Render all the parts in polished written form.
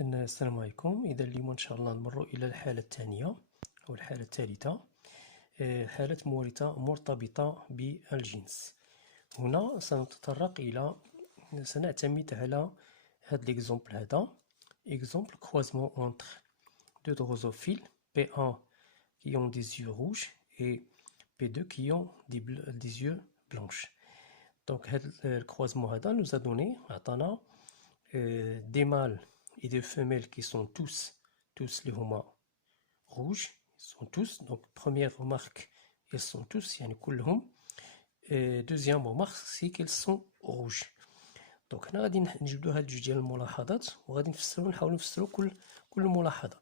السلام عليكم. إذا اليوم إن شاء الله نمر إلى الحالة الثانية أو الحالة الثالثة، حالة مورثة مرتبطة بالجنس. هنا سنعتمد على هذا الإكزومبل هذا، إكزومبل croisement entre deux drosophiles P1 qui ont des yeux rouges et P2 qui ont des yeux blanches. Donc le croisement هذا nous a donné عطانا des mâles et des femelles qui sont tous les هما rouges, ils sont tous. Donc première remarque, ils sont tous يعني كلهم. Deuxième remarque, c'est qu'ils sont rouges. دونك هنا غادي نجبدو هاد جوج ديال الملاحظات وغادي نحاولو نفسرو كل ملاحظة.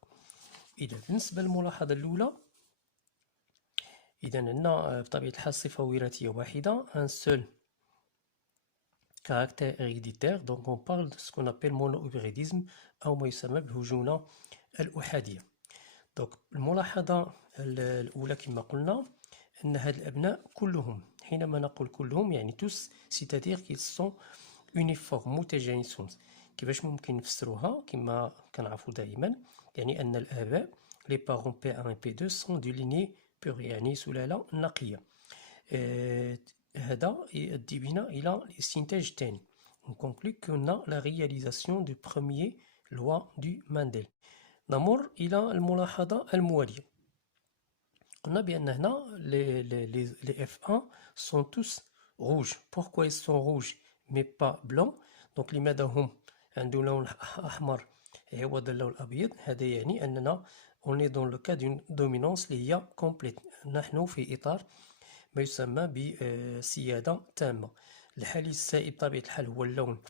إذا بالنسبة للملاحظة الأولى، إذا عندنا بطبيعة الحال صفة وراثية واحدة، un seul caractère héréditaire. Donc on parle de ce qu'on appelle monohybrидisme أو ما يسمى بالهجونة الأحادية. Donc الملاحظة الأولى كما قلنا أن هاد الأبناء كلهم، حينما نقول كلهم يعني tous، c'est-à-dire qu'ils sont uniformes متجانسون. كيفاش ممكن نفسروها؟ كما كنعرفوا دائما يعني أن الآباء les parents P1 et P2 sont de lignée pure يعني سلالة نقية. هذا يؤدي بنا إلى الاستنتاج الثاني. On conclut qu'on a la réalisation du premier loi du Mendel. نمر إلى الملاحظة الموالية. قلنا بأن هنا les F1 sont tous rouges. Pourquoi ils sont rouges mais pas blancs؟ donc لماذا هم عندهم لون أحمر عوض اللون الأبيض؟ هذا يعني أننا on est dans le cas d'une dominance اللي هي complète. نحن في إطار ما يسمى بسيادة تامة. الحالي السائد بطبيعة الحال هو اللون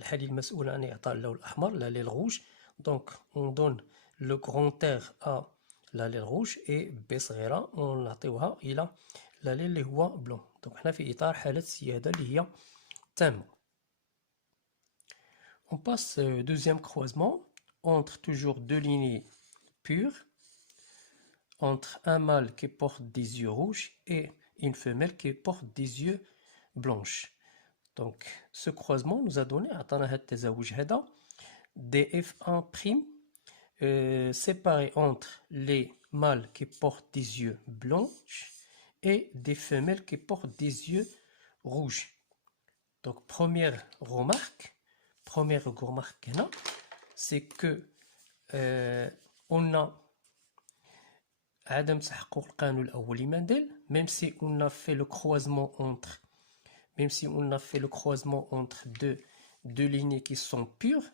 الحالي المسؤول عن إعطاء اللون الأحمر لا ليل rouge. donc on donne le grand air à لا ليل rouge et B صغيرة on نعطيوها إلى لا ليل اللي هو بلون. donc حنا في إطار حالة السيادة اللي هي تامة. on passe au deuxième croisement entre toujours deux lignées pures, entre un mâle qui porte des yeux rouges et une femelle qui porte des yeux blanches. Donc ce croisement nous a donné des F1' séparés entre les mâles qui portent des yeux blanches et des femelles qui portent des yeux rouges. Donc première remarque c'est que on a عدم تحقق القانون الأول لمندل. même si on a fait le croisement entre deux lignées qui sont pures,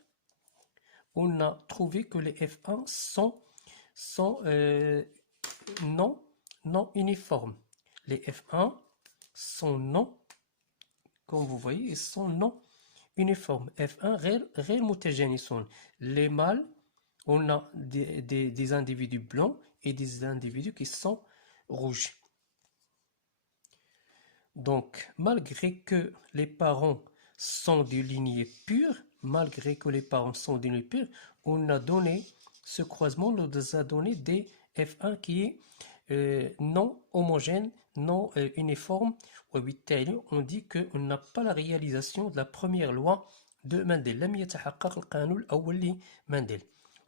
on a trouvé que les F1 sont non uniformes. Les F1 sont non, comme vous voyez, ils sont non uniformes. F1 غير متجانسون. les mâles, on a des individus blancs et des individus qui sont rouges. Donc, malgré que les parents sont de lignée pure, on a donné, ce croisement nous a donné des F1 qui est non homogène, non uniforme. On dit qu'on n'a pas la réalisation de la première loi de Mendel. لم يتحقق القانون الأول لمندل.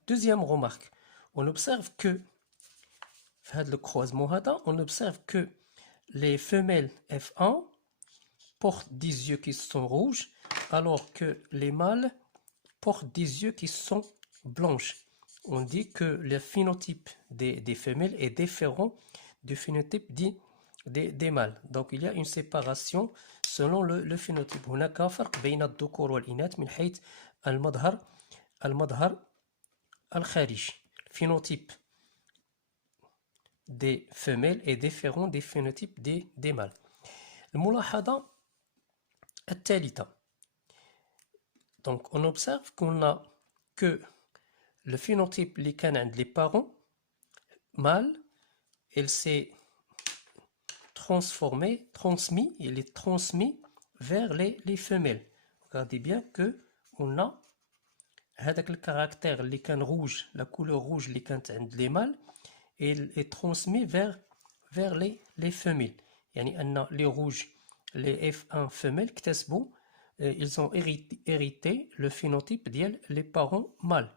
Deuxième remarque, on observe que le croisement on observe que les femelles F1 portent des yeux qui sont rouges alors que les mâles portent des yeux qui sont blanches. On dit que le phénotype des femelles est différent du phénotype des mâles. Donc il y a une séparation selon le phénotype. هناك فرق بين الذكور والإناث من حيث المظهر الخارجي. phénotype des femelles est différent des phénotypes des mâles. الملاحظة الثالثة. Donc on observe qu'on a que le phénotype اللي كان عند les parents mâles, il s'est transmis vers les femelles. Regardez bien que on a هذاك الكاركتير اللي كان rouge, la couleur rouge اللي كانت عند les mâles, il est transmis vers les femelles. يعني أن les rouges, les F1 femelles اكتسبوا ils ont hérité le phénotype ديال les parents mâles.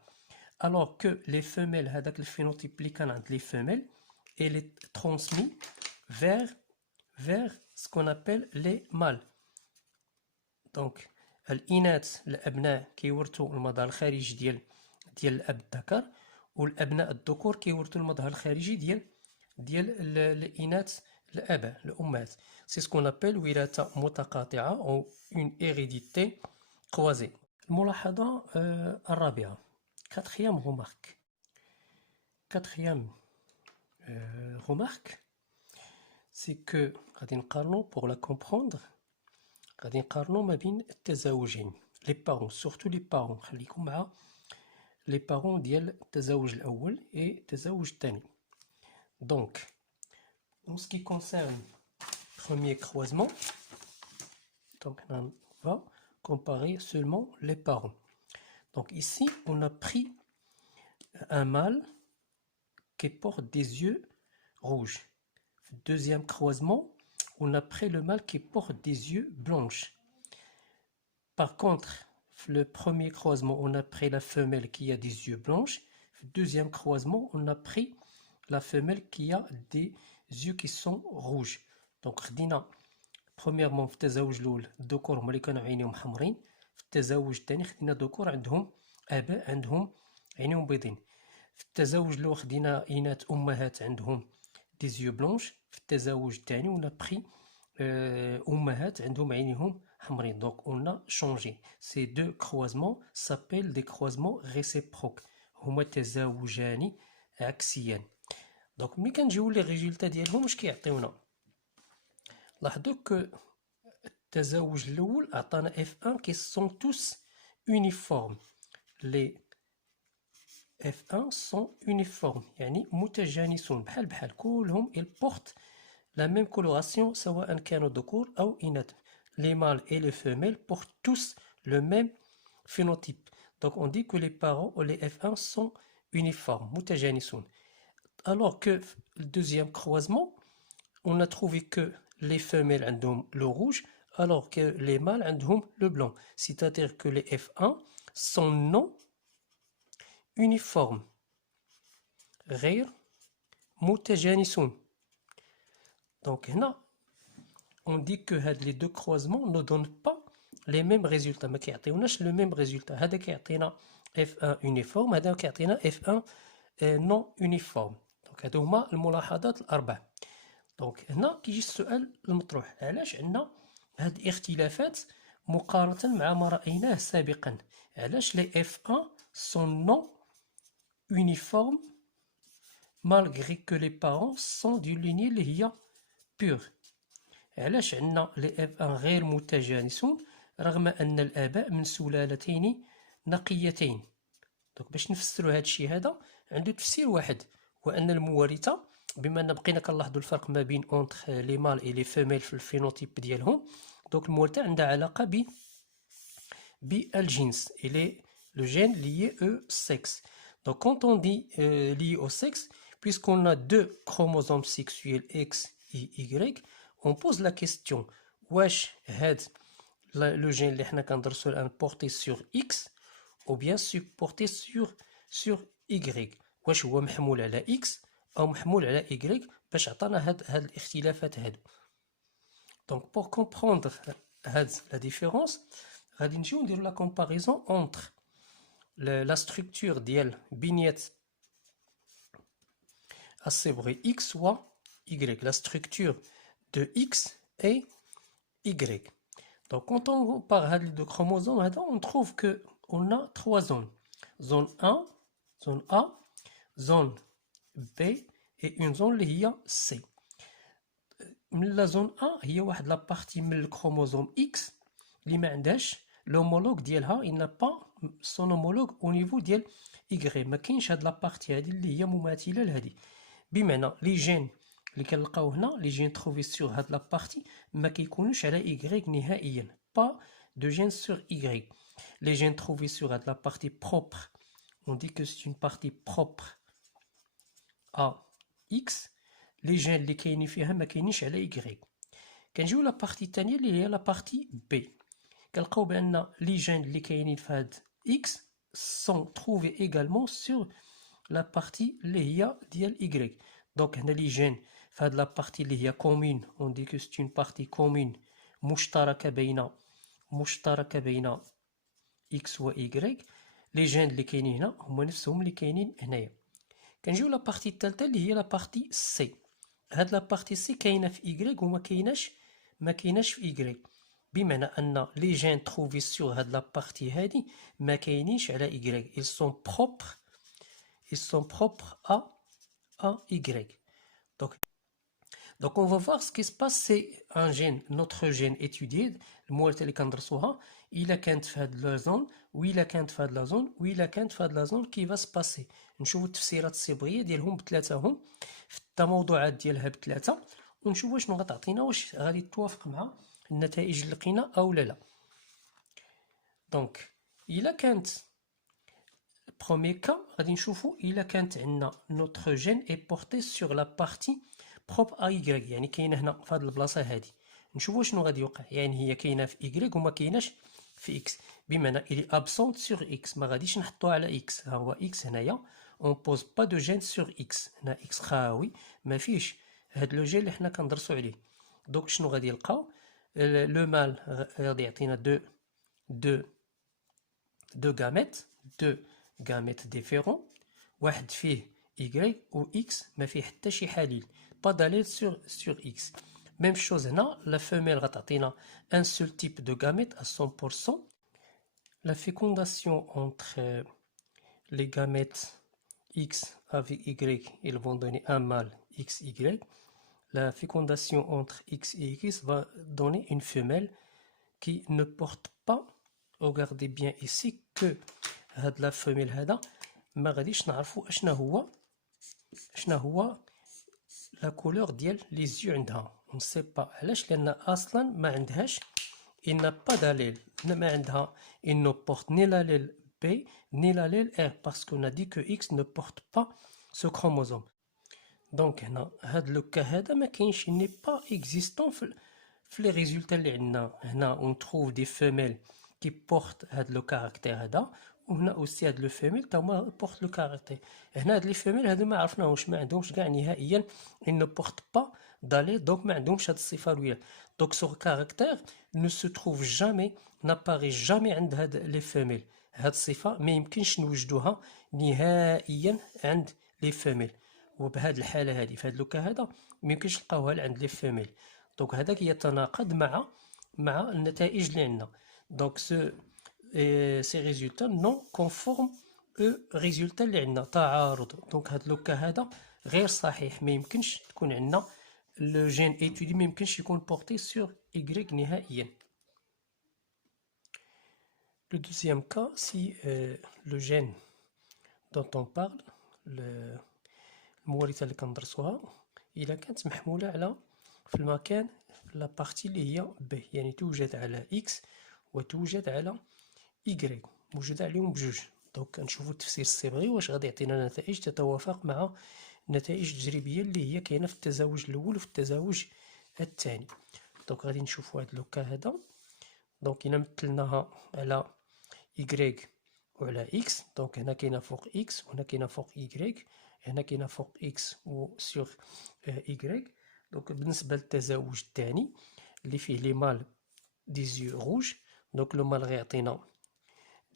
alors que les femelles, هذاك الphénotype اللي كان عند les femelles, il est transmis vers ce qu'on appelle les mâles. Donc الإناث الأبناء كيورثوا المظهر الخارجي ديال الأب الذكر، والأبناء الذكور كيورثوا المظهر الخارجي ديال الإناث الآباء الأمهات. C'est ce qu'on appelle وراثة متقاطعة أو une hérédité croisée. الملاحظة الرابعة. Quatrième remarque. Quatrième remarque, c'est que غادي نقارنوا pour la comprendre غادي نقارنوا ما بين التزاوجين les parents surtout les parents خليكم مع les parents ديال التزاوج الأول et التزاوج الثاني. Donc en ce qui concerne le premier croisement, donc on va comparer seulement les parents. Donc ici on a pris un mâle qui porte des yeux rouges. Deuxième croisement, on a pris le mâle qui porte des yeux blanches. Par contre, le premier croisement, on a pris la femelle qui a des yeux blanches. Deuxième croisement, on a pris la femelle qui a des yeux qui sont rouges. Donc, خدينا premièrement في التزاوج الأول الذكور هما اللي كانوا عينيهم حمرين. في التزاوج الثاني خدينا ذكور عندهم آباء عندهم عينيهم بيضين. في التزاوج الأول خدينا إناث أمهات عندهم des yeux blanches. في التزاوج الثاني on a pris أمهات عندهم عينيهم حمرين. Donc on a changé. Ces deux croisements s'appellent des croisements réciproques. هما تزاوجان عكسيان. Donc ملي كنجيو لي ريزولتا ديالهم واش كيعطيونا؟ لاحظوا que التزاوج الأول عطانا F1 qui sont tous uniformes. Les F1 sont uniformes يعني متجانسون بحال كلهم ils portent la même coloration سواء كانوا ذكور أو إناث. Les mâles et les femelles portent tous le même phénotype. Donc on dit que les parents ou les F1 sont uniformes, متجانسون. Alors que le deuxième croisement, on a trouvé que les femelles عندهم le rouge alors que les mâles عندهم le blanc. C'est-à-dire que les F1 sont non uniformes. غير متجانسون. Donc هنا on dit que les deux croisements ne donnent pas les mêmes résultats. ما كيعطيوناش le même résultat. هذا كيعطينا F1 uniforme, هذا كيعطينا F1 non uniforme. Donc هادو هما الملاحظات الأربع. Donc هنا كيجي السؤال المطروح، علاش عندنا هاد الاختلافات مقارنة مع ما رأيناه سابقا؟ علاش les F1 sont non uniformes malgré que les parents sont d'une lignée اللي هي pure؟ علاش عندنا les F1 غير متجانسون رغم أن الآباء من سلالتين نقيتين؟ دونك باش نفسروا هذا الشيء هذا عنده تفسير واحد، وأن المورثة بما أن بقينا كنلاحظوا الفرق ما بين entre les mâles et les femelles في الفينوتيب ديالهم. دونك المورثة عندها علاقة بالجنس et le gène lié au sexe. Donc quand on dit lié au sexe, puisqu'on a deux chromosomes sexuels X et Y, on pose la question واش هاد le gène اللي حنا كندرسو الآن porté sur X ou bien porté sur Y؟ واش هو محمول على X أو محمول على Y باش عطانا هاد الاختلافات هادو؟ Donc pour comprendre la différence غادي نجيو نديرو la comparaison entre la structure ديال بنية الصبغي X و Y, la structure de X et Y. Donc quand on compare les deux chromosomes, on trouve que on a trois zones. Zone 1, zone A, zone B et une zone اللي هي C. La zone A هي واحد la partie من le chromosome X اللي ما عندهاش l'homologue ديالها, il n'a pas son homologue au niveau ديال Y. ما كاينش هاد la partie هادي اللي هي مماثلة لهادي. بمعنى لي جين اللي كنلقاو هنا لي جين تروفي سور هاد لا بارتي ما كيكونوش على إيكغيك نهائيا. با دو جين سور إيكغيك. لي جين تروفي سور هاد لا بارتي بروبر on dit que c'est une partie propre à X. لي جين اللي كاينين فيها ما كاينينش على إيكغيك. كنجيو لا بارتي الثانيه اللي هي لا بارتي بي، كنلقاو بان لي جين اللي كاينين في هاد X sont trouvés également sur la partie اللي هي ديال Y. Donc هنا les gènes في هاد la partie اللي هي commune, on dit que c'est une partie commune مشتركة بين X و Y. les gènes اللي كاينين هنا هما نفسهم اللي كاينين هنايا. كنجيو لا بارتي الثالثه اللي هي لا بارتي سي. هاد لا بارتي سي كاينه في Y وما كايناش في Y، بمعنى ان لي جين تروفي سور هاد لا بارتي هادي ما كاينينش على Y. ils sont propres à Y. Donc on va voir ce qui se passe. C'est un gène, notre gène étudié الموالات اللي كندرسوها الا كانت في هاد لا زون وإلا كانت في هاد لا زون وإلا كانت في هاد لا زون كي فا سباسي. نشوفوا التفسيرات الصبغيه ديالهم بثلاثه هم في التموضعات ديالها بثلاثه، ونشوفوا شنو غتعطينا، واش غادي توافق مع النتائج اللي لقينا او لا. دونك الا كانت premier cas غادي نشوفوا الا كانت عندنا notre gène est porté sur la partie propre à Y، يعني كاينه هنا في هذه البلاصه هذه. نشوفوا شنو غادي يوقع، يعني هي كاينه في Y وما كايناش في X، بمعنى il est absent sur X، ما غاديش نحطوها على X. ها هو X هنايا on pose pas de gène sur X، هنا X خاوي ما فيش هاد لو جين اللي حنا كندرسوا عليه. دونك شنو غادي يلقاو، لو مال غادي يعطينا دو غاميت ديفيرون، واحد فيه Y و X ما فيه حتى شي حليل، با d'allèle sur X. Même chose هنا، la femelle غتعطينا un seul type de gamète à 100%. La fécondation entre les gamètes X avec Y, ils vont donner un mâle XY. La fécondation entre X et X va donner une femelle qui ne porte pas, regardez bien ici, que هاد la femelle هذا ما غاديش نعرفوا اشنا هو لا كولور ديال لي زيو عندها. on ne sait pas علاش، لان اصلا ما عندهاش il n'a pas d'allèle، ما عندها il ne porte ni l'allèle B ni l'allèle R parce qu'on a dit que X ne porte pas ce chromosome. donc هنا هاد لو كا هذا ما كاينش، il n'est pas existant في لي ريزولتا اللي عندنا. هنا on trouve des femelles qui portent هاد لو كاركتير هذا، وهنا اوسي هاد لو فيميل تا هما بورت لو كاركتير. هنا هاد لي فيميل هادو ما عرفناهمش، ما عندهمش كاع نهائيا il ne porte pas d'allèle، donc ما عندهمش هاد الصفه الاولى. donc ce caractère ne se trouve jamais، n'apparaît jamais عند هاد لي فيميل. هاد الصفه ما يمكنش نوجدوها نهائيا عند لي فيميل، وبهاد الحاله هادي في هاد لو كا هذا ما يمكنش نلقاوها عند لي فيميل. دونك هذاك يتناقض مع النتائج اللي عندنا. دونك ces résultats non conformes aux résultats اللي عندنا، تعارض. دونك هاد لو كا هذا غير صحيح، ما يمكنش تكون عندنا le gène étudié ما يمكنش يكون porté sur Y نهائيا. Le deuxième cas, si le gène dont on parle، المورثة اللي كندرسوها، إلا كانت محمولة على في المكان لا بارتي اللي هي B، يعني توجد على X وتوجد على Y، موجودة عليهم بجوج. دونك كنشوفو التفسير الصبغي واش غادي يعطينا نتائج تتوافق مع النتائج التجريبية اللي هي كاينة في التزاوج الأول وفي التزاوج الثاني. دونك غادي نشوفو هاد لوكا هذا. دونك إلا مثلناها على Y وعلى X، دونك هنا كاينة فوق X وهنا كاينة فوق Y، هنا كاينة فوق X و سور Y. دونك بالنسبة للتزاوج الثاني اللي فيه لي مال دي زيو روج، دونك لو مال غيعطينا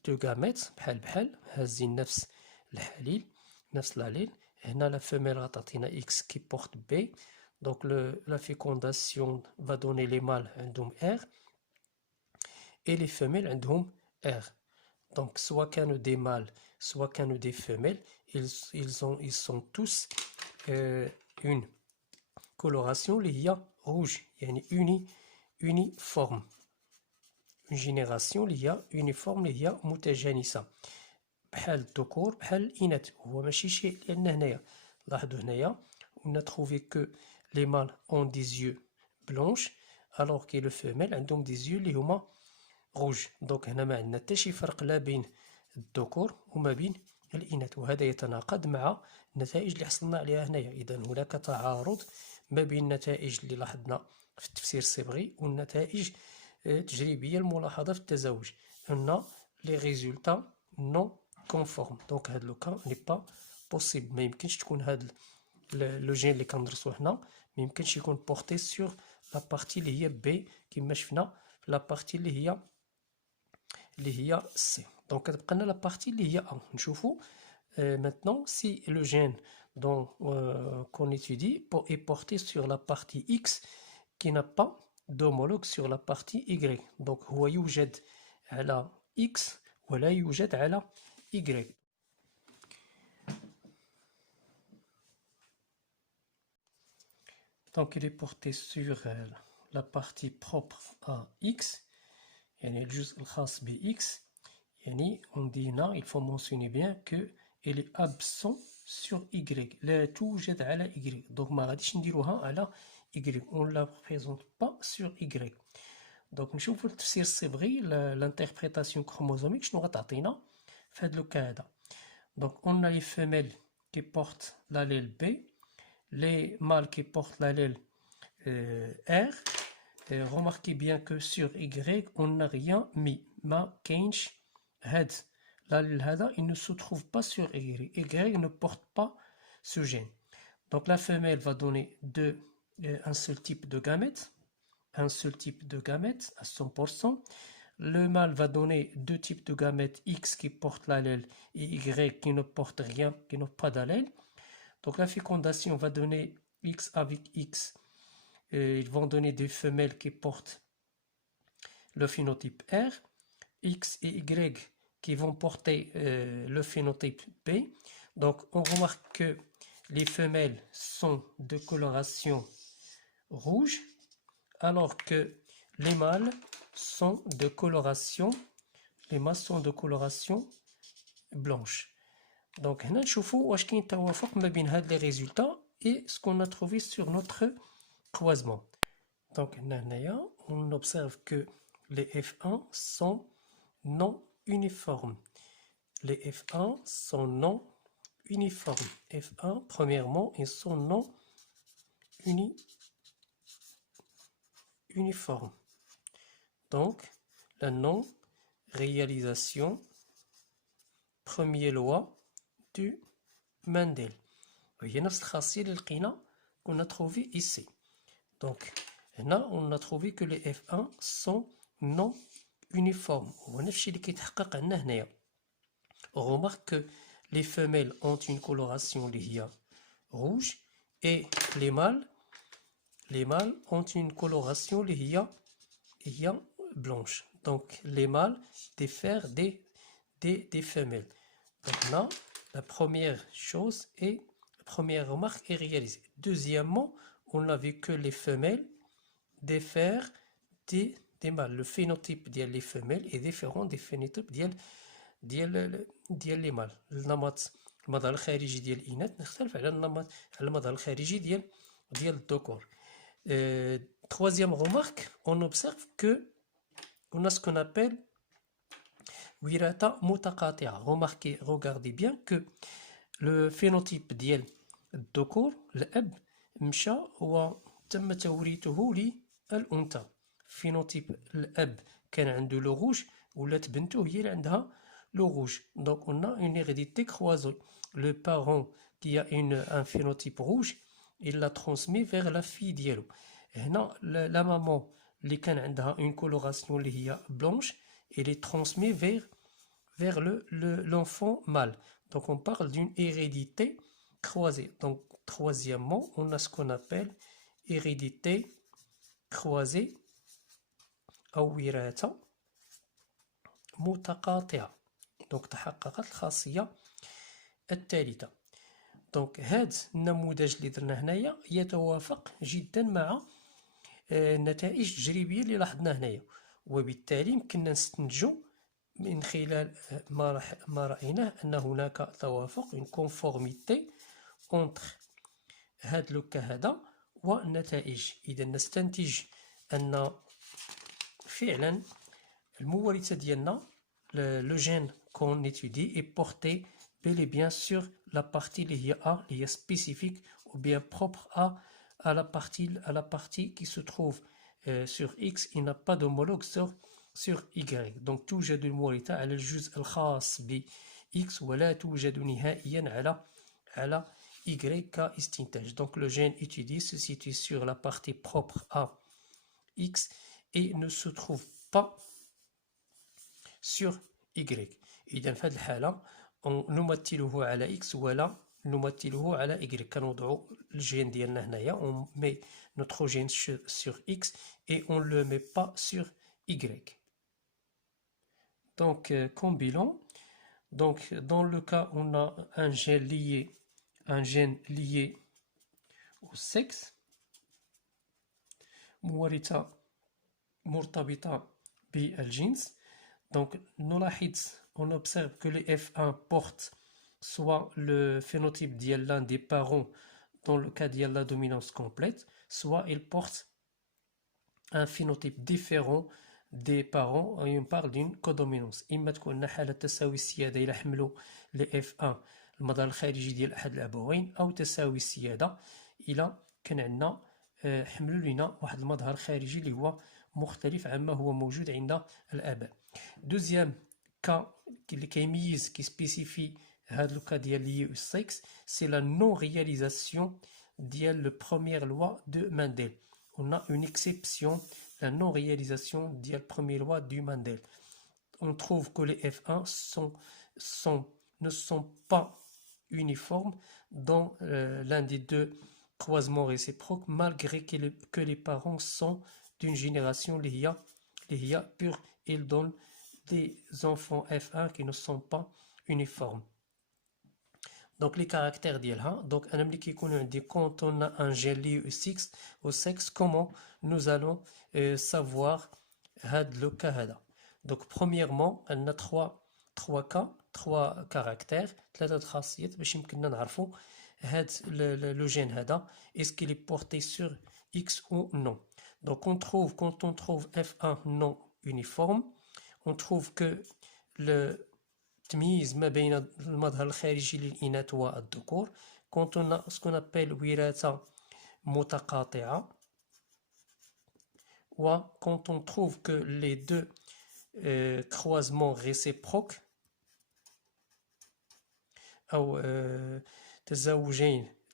دو غاميت بحال هازين نفس الحليل نفس l'allèle. هنا لا femelle غتعطينا X qui porte B، donc la fécondation va donner les mâles عندهم R et les femelles عندهم R. donc soit كانوا des mâles soit كانوا des femelles، ils sont tous une coloration اللي هي rouge، يعني uniforme، une génération اللي هي uniforme اللي هي متجانسة بحال الذكور بحال الإناث. هو ماشي شيء، لأن هنايا لاحظوا هنايا on a trouvé que les mâles ont des yeux blanches alors que les femelles عندهم des yeux اللي هما rouge. دونك هنا ما عندنا حتى شي فرق لا بين الذكور وما بين الإناث، وهذا يتناقض مع النتائج اللي حصلنا عليها هنايا. إذا هناك تعارض ما بين النتائج اللي لاحظنا في التفسير الصبغي والنتائج التجريبية الملاحظة في التزاوج. هنا les résultats non conforme. Donc هذا le cas n'est pas possible. ما يمكنش تكون هذا le gène اللي كندرسوه هنا ما يمكنش يكون porté sur la partie اللي هي B كما شفنا في la partie اللي هي C. Donc كتبقى لنا la partie اللي هي A. نشوفوا maintenant si le gène qu'on étudie est porté sur la partie X qui n'a pas d'homologue sur la partie Y. Donc هو يوجد على X ولا يوجد على Y. Donc il est porté sur la partie propre à X, يعني الجزء الخاص ب X. يعني on dit là, il faut mentionner bien que il est absent sur Y. لا توجد على Y. Donc ما غاديش نديروها على Y. On ne la représente pas sur Y. Donc نشوفوا التفسير الصبغي l'interprétation chromosomique شنو غتعطينا في هذا لو كا هذا. Donc on a les femelles qui portent l'allèle B, les mâles qui portent l'allèle R. Remarquez bien que sur Y on n'a rien mis. Ma كاينش هاد l'allèle هذا il ne se trouve pas sur Y. Y ne porte pas ce gène. Donc la femelle va donner un seul type de gamètes. Un seul type de gamètes à 100%. Le mâle va donner deux types de gamètes X qui portent l'allèle et Y qui ne portent rien, qui n'ont pas d'allèle. Donc la fécondation va donner X avec X. Ils vont donner des femelles qui portent le phénotype R, X et Y qui vont porter le phénotype B. Donc on remarque que les femelles sont de coloration rouge, alors que les mâles sont de coloration blanche. Donc هنا نشوفوا واش كاين توافق ما بين هاد les résultats et ce qu'on a trouvé sur notre croisement. Donc هنايا on observe que les F1 sont non uniformes. Les F1 sont non uniformes. F1 premièrement ils sont non uniforme. Donc, la non-réalisation, première loi du Mendel. وهي نفس الخاصية اللي لقينا qu'on a trouvé ici. Donc, هنا on a trouvé que les F1 sont non uniformes. هو نفس الشيء اللي كيتحقق عندنا هنايا. On remarque que les femelles ont une coloration اللي هي rouge et les mâles ont une coloration اللي هي blanche. Donc les mâles diffèrent des femelles. Donc là, la première remarque est réalisée. Deuxièmement, on a vu que les femelles diffèrent des mâles. Le phénotype des femelles est différent des phénotypes ديال les mâles. النمط المظهر الخارجي ديال الإناث نختلف على المظهر الخارجي ديال الذكور. Troisième remarque, on observe que on a ce qu'on appelle wirata mutaqati'a. Regardez bien que le phénotype ديال الذكور الأب مشى وتم توريثه للأنثى. phénotype الأب كان عنده لو روج ولات بنته هي اللي عندها لو روج. Donc on a une hérédité croisée. Le parent qui a un phénotype rouge il l'a transmis vers la fille ديالو. هنا la maman اللي كان عندها une coloration اللي هي blanche elle est transmise vers l'enfant mâle. Donc on parle d'une hérédité croisée. Donc troisièmement on a ce qu'on appelle hérédité croisée أو وراثة متقاطعة. Donc تحققت الخاصية الثالثة. دونك هاد النموذج اللي درنا هنايا يتوافق جدا مع النتائج التجريبيه اللي لاحظنا هنايا وبالتالي يمكننا نستنتجوا من خلال ما رايناه ان هناك توافق une conformité entre هاد لو كا هذا والنتائج. اذا نستنتج ان فعلا المورثه ديالنا لو جين qu'on étudie est porté bel et bien sur la partie اللي هي A اللي هي spécifique ou bien propre à la partie qui se trouve sur X. Il n'a pas d'homologue sur Y. Donc توجد المورثة على الجزء الخاص ب X ولا توجد نهائيا على Y كاستنتاج. Donc le gène étudié se situe sur la partie propre à X et ne se trouve pas sur Y. إذا في هذه الحالة نمثله على X ولا نمثله على Y. كنوضعوا الجين ديالنا هنايا on met notre gène sur X et on le met pas sur Y. Donc comme bilan, donc dans le cas où on a un gène lié au sexe, مورثة مرتبطة بالجنس. Donc on observe que les F1 portent soit le phénotype de l'un des parents dans le cas de la dominance complète, soit ils portent un phénotype différent des parents et on parle d'une codominance. إما تكون لنا حالة تساوي السيادة إلى حملوا ل F1 المظهر الخارجي ديال أحد الأبوين، أو تساوي السيادة إلى كان عندنا حملوا لنا واحد المظهر خارجي اللي هو مختلف عما هو موجود عند الآباء. دوزيام كا اللي كيميز كيسبيسيفي هاد لو كا ديال لي سكس سي لا نون رياليزاسيون ديال لو بروميير لوا دو مانديل. On a une exception, la non-réalisation de la première loi du Mendel. On trouve que les F1 ne sont pas uniformes dans l'un des deux croisements réciproques, malgré que les parents sont d'une génération liya pure. Ils donnent des enfants F1 qui ne sont pas uniformes. Donc les caractères ديالها. Donc انا ملي كيكون عندي quand on a un gène lié au sexe, comment nous allons savoir هاد le cas هذا. Donc premièrement on a trois caractères, ثلاثة خاصيات باش يمكننا نعرفوا هاد le gène هذا est-ce qu'il est porté sur X ou non. Donc quand on trouve F1 non uniforme, on trouve que le تمييز ما بين المظهر الخارجي للإناث والذكور. quand on a ce qu'on appelle وراثة متقاطعة. و quand on trouve que les deux croisements réciproques أو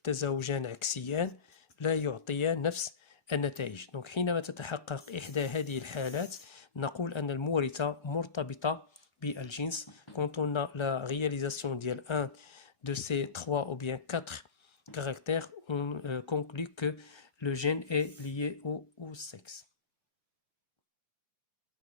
تزاوجان عكسيان لا يعطيان نفس النتائج. donc حينما تتحقق إحدى هذه الحالات نقول أن المورثة مرتبطة بالجنس. Quand on a la réalisation d'un de ces 3 ou bien 4 caractères, on conclut que le gène est lié au sexe.